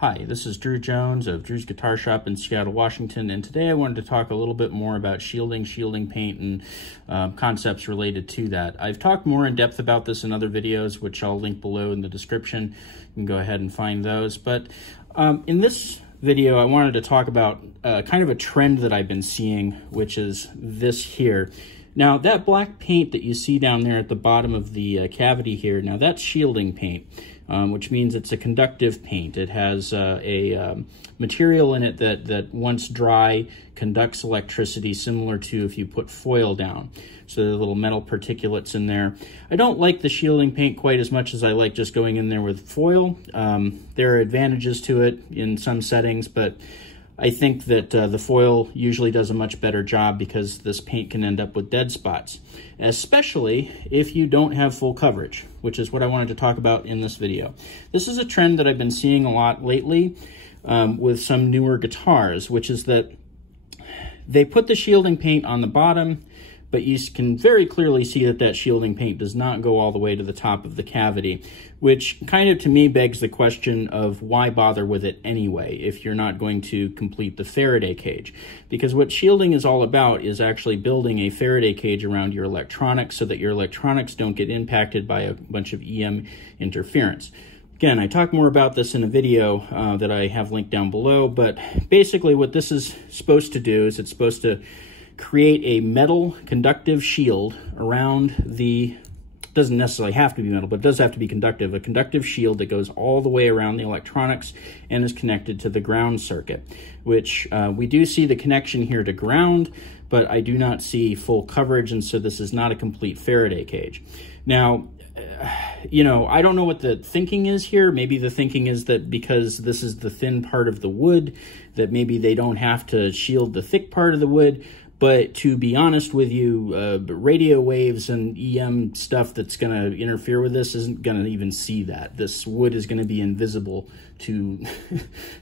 Hi, this is Drew Jones of Drew's Guitar Shop in Seattle, Washington, and today I wanted to talk a little bit more about shielding paint, and concepts related to that. I've talked more in depth about this in other videos, which I'll link below in the description. You can go ahead and find those. But in this video, I wanted to talk about kind of a trend that I've been seeing, which is this here. Now, that black paint that you see down there at the bottom of the cavity here, now that's shielding paint, which means it's a conductive paint. It has a material in it that once dry conducts electricity, similar to if you put foil down. So there are little metal particulates in there. I don't like the shielding paint quite as much as I like just going in there with foil. There are advantages to it in some settings, but I think that the foil usually does a much better job because this paint can end up with dead spots, especially if you don't have full coverage, which is what I wanted to talk about in this video. This is a trend that I've been seeing a lot lately with some newer guitars, which is that they put the shielding paint on the bottom, but you can very clearly see that that shielding paint does not go all the way to the top of the cavity, which kind of to me begs the question of why bother with it anyway if you're not going to complete the Faraday cage. Because what shielding is all about is actually building a Faraday cage around your electronics so that your electronics don't get impacted by a bunch of EM interference. Again, I talk more about this in a video that I have linked down below, but basically what this is supposed to do is it's supposed to create a metal conductive shield around the, doesn't necessarily have to be metal, but it does have to be conductive, a conductive shield that goes all the way around the electronics and is connected to the ground circuit, which we do see the connection here to ground, but I do not see full coverage, and so this is not a complete Faraday cage. Now, you know, I don't know what the thinking is here. Maybe the thinking is that because this is the thin part of the wood, that maybe they don't have to shield the thick part of the wood. But to be honest with you, radio waves and EM stuff that's going to interfere with this isn't going to even see that. This wood is going to be invisible to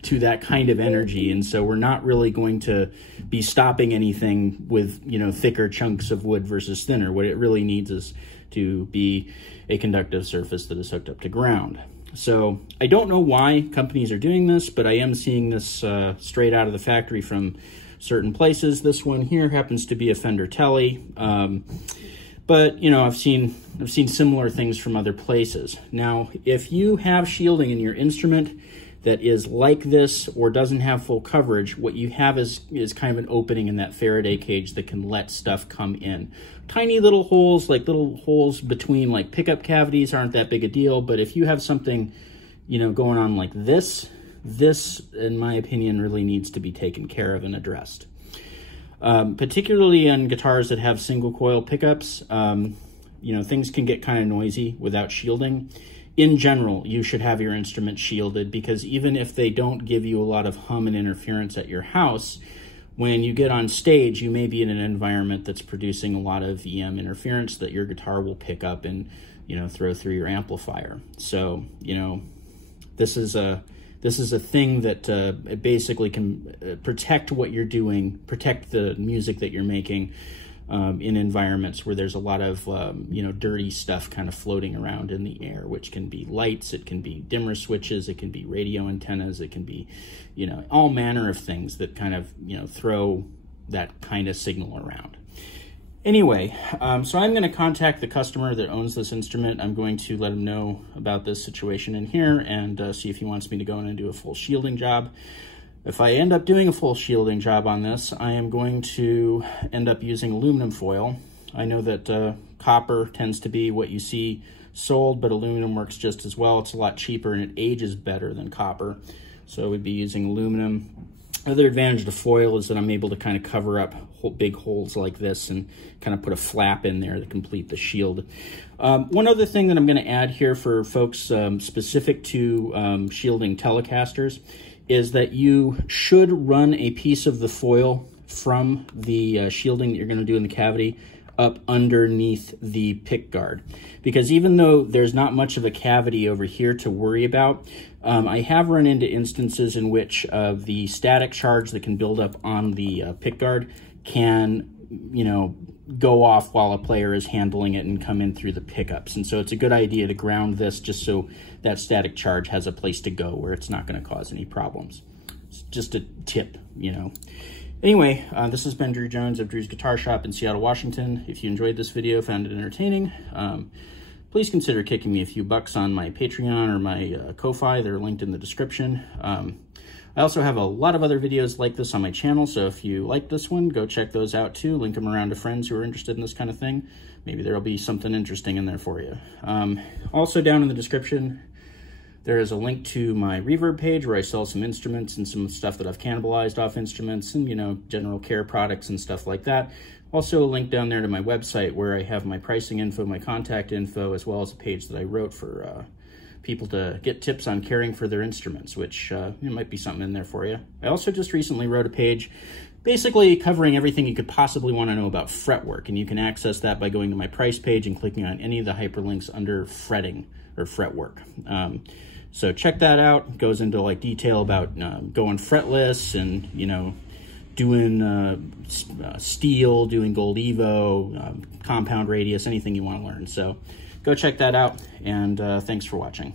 to that kind of energy, and so we're not really going to be stopping anything with, you know, thicker chunks of wood versus thinner. What it really needs is to be a conductive surface that is hooked up to ground. So I don't know why companies are doing this, but I am seeing this straight out of the factory from certain places. This one here happens to be a Fender Tele, but you know, I've seen similar things from other places. Now, if you have shielding in your instrument that is like this or doesn't have full coverage, what you have is kind of an opening in that Faraday cage that can let stuff come in. Tiny little holes, like little holes between like pickup cavities, aren't that big a deal, but if you have something, you know, going on like this, in my opinion, really needs to be taken care of and addressed. Particularly on guitars that have single coil pickups, you know, things can get kind of noisy without shielding. In general, you should have your instrument shielded, because even if they don't give you a lot of hum and interference at your house, when you get on stage, you may be in an environment that's producing a lot of EM interference that your guitar will pick up and, you know, throw through your amplifier. So, you know, this is a thing that it basically can protect what you're doing, protect the music that you're making in environments where there's a lot of, you know, dirty stuff kind of floating around in the air, which can be lights, it can be dimmer switches, it can be radio antennas, it can be, you know, all manner of things that kind of, you know, throw that kind of signal around. Anyway, so I'm going to contact the customer that owns this instrument. I'm going to let him know about this situation in here and see if he wants me to go in and do a full shielding job. If I end up doing a full shielding job on this, I am going to end up using aluminum foil. I know that copper tends to be what you see sold, but aluminum works just as well. It's a lot cheaper and it ages better than copper. So we'd be using aluminum. Other advantage to foil is that I'm able to kind of cover up big holes like this and kind of put a flap in there to complete the shield. One other thing that I'm going to add here for folks specific to shielding Telecasters is that you should run a piece of the foil from the shielding that you're going to do in the cavity up underneath the pick guard. Because even though there's not much of a cavity over here to worry about, I have run into instances in which the static charge that can build up on the pick guard can, you know, go off while a player is handling it and come in through the pickups. And so it's a good idea to ground this just so that static charge has a place to go where it's not going to cause any problems. It's just a tip, you know. Anyway, this has been Drew Jones of Drew's Guitar Shop in Seattle, Washington. If you enjoyed this video, found it entertaining, please consider kicking me a few bucks on my Patreon or my Ko-Fi. They're linked in the description. I also have a lot of other videos like this on my channel, so if you like this one, go check those out too. Link them around to friends who are interested in this kind of thing. Maybe there'll be something interesting in there for you. Also down in the description, there is a link to my Reverb page where I sell some instruments and some stuff that I've cannibalized off instruments and, you know, general care products and stuff like that. Also a link down there to my website where I have my pricing info, my contact info, as well as a page that I wrote for people to get tips on caring for their instruments, which it might be something in there for you. I also just recently wrote a page basically covering everything you could possibly want to know about fretwork, and you can access that by going to my price page and clicking on any of the hyperlinks under fretting or fretwork. So check that out. It goes into like detail about going fretless and, you know, doing steel, doing gold Evo, compound radius, anything you want to learn. So go check that out, and thanks for watching.